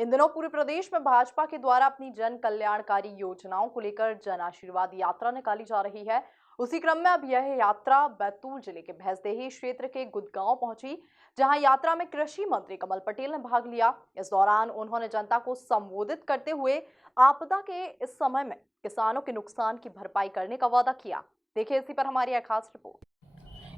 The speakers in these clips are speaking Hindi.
इन दिनों पूरे प्रदेश में भाजपा के द्वारा अपनी जन कल्याणकारी योजनाओं को लेकर जन आशीर्वाद यात्रा निकाली जा रही है। उसी क्रम में अब यह यात्रा बैतूल जिले के भैंसदेही क्षेत्र के गुदगांव पहुंची, जहां यात्रा में कृषि मंत्री कमल पटेल ने भाग लिया। इस दौरान उन्होंने जनता को संबोधित करते हुए आपदा के इस समय में किसानों के नुकसान की भरपाई करने का वादा किया। देखिए इसी पर हमारी एक खास रिपोर्ट।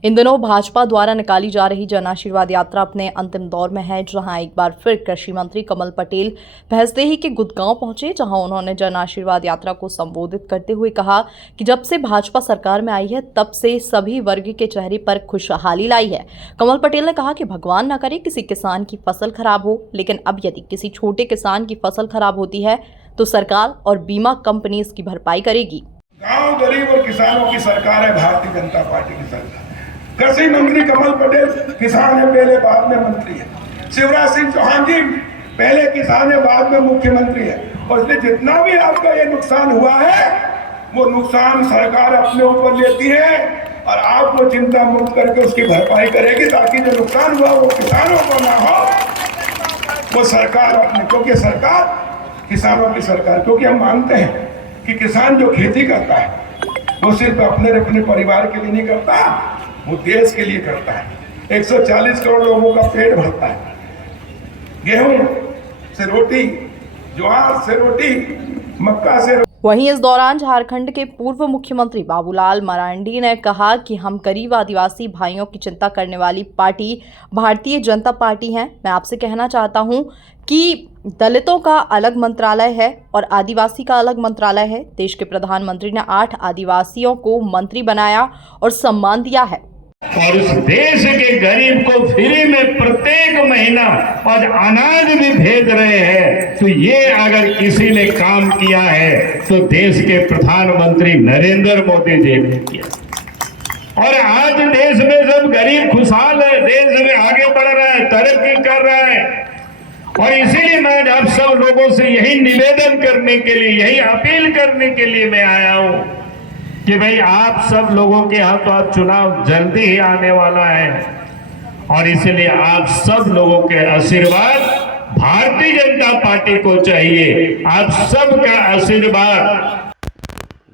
इन दिनों भाजपा द्वारा निकाली जा रही जन आशीर्वाद यात्रा अपने अंतिम दौर में है, जहां एक बार फिर कृषि मंत्री कमल पटेल भैंसदेही के गुदगांव पहुंचे, जहां उन्होंने जन आशीर्वाद यात्रा को संबोधित करते हुए कहा कि जब से भाजपा सरकार में आई है तब से सभी वर्ग के चेहरे पर खुशहाली लाई है। कमल पटेल ने कहा कि भगवान न करे किसी किसान की फसल खराब हो, लेकिन अब यदि किसी छोटे किसान की फसल खराब होती है तो सरकार और बीमा कंपनी इसकी भरपाई करेगी। गांव गरीब और किसानों की सरकार है भारतीय जनता पार्टी की सरकार। कृषि मंत्री कमल पटेल किसान है, पहले बाद में मंत्री है। शिवराज सिंह चौहान जी पहले किसान है, बाद में मुख्यमंत्री है। और इसलिए जितना भी आपका ये नुकसान हुआ है वो नुकसान सरकार अपने ऊपर लेती है और आपको चिंता मुक्त करके उसकी भरपाई करेगी, ताकि जो नुकसान हुआ वो किसानों को ना हो, वो सरकार अपने, क्योंकि सरकार किसानों की सरकार, क्योंकि हम मानते हैं कि किसान जो खेती करता है वो सिर्फ अपने परिवार के लिए नहीं करता, वो देश के लिए करता है। 140 करोड़ लोगों का पेट भरता है। गेहूं से रोटी, ज्वार से रोटी, मक्का से रोटी। वहीं इस दौरान झारखंड के पूर्व मुख्यमंत्री बाबूलाल मरांडी ने कहा कि हम गरीब आदिवासी भाइयों की चिंता करने वाली पार्टी भारतीय जनता पार्टी है। मैं आपसे कहना चाहता हूं कि दलितों का अलग मंत्रालय है और आदिवासी का अलग मंत्रालय है। देश के प्रधानमंत्री ने 8 आदिवासियों को मंत्री बनाया और सम्मान दिया है। और उस देश के गरीब को फ्री में प्रत्येक महीना और अनाज भी भेज रहे हैं। तो ये अगर किसी ने काम किया है तो देश के प्रधानमंत्री नरेंद्र मोदी जी ने किया। और आज देश में सब गरीब खुशहाल है, देश में आगे बढ़ रहा है, तरक्की कर रहा है। और इसीलिए मैं आप सब लोगों से यही निवेदन करने के लिए, यही अपील करने के लिए मैं आया हूं कि भाई आप सब लोगों के यहाँ तो आप चुनाव जल्दी ही आने वाला है और इसलिए आप सब लोगों के आशीर्वाद भारतीय जनता पार्टी को चाहिए। आप सबका आशीर्वाद।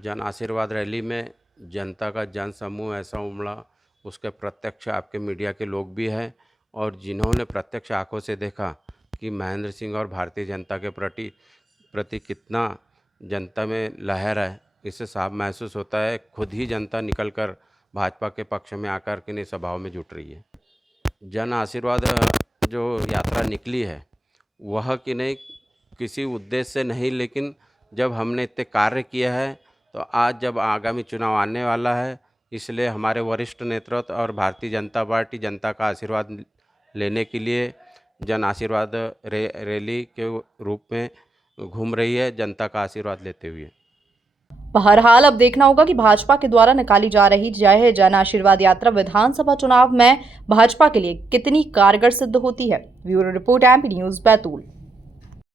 जन आशीर्वाद रैली में जनता का जन समूह ऐसा उमड़ा, उसके प्रत्यक्ष आपके मीडिया के लोग भी हैं और जिन्होंने प्रत्यक्ष आंखों से देखा कि महेंद्र सिंह और भारतीय जनता के प्रति कितना जनता में लहर है, इससे साफ महसूस होता है। खुद ही जनता निकलकर भाजपा के पक्ष में आकर के सभाओं में जुट रही है। जन आशीर्वाद जो यात्रा निकली है वह कि नहीं किसी उद्देश्य से नहीं, लेकिन जब हमने इतने कार्य किया है तो आज जब आगामी चुनाव आने वाला है, इसलिए हमारे वरिष्ठ नेतृत्व और भारतीय जनता पार्टी जनता का आशीर्वाद लेने के लिए जन आशीर्वाद रैली के रूप में घूम रही है, जनता का आशीर्वाद लेते हुए। बहरहाल अब देखना होगा कि भाजपा के द्वारा निकाली जा रही यह जन आशीर्वाद यात्रा विधानसभा चुनाव में भाजपा के लिए कितनी कारगर सिद्ध होती है। Bureau report, MP news, Betul.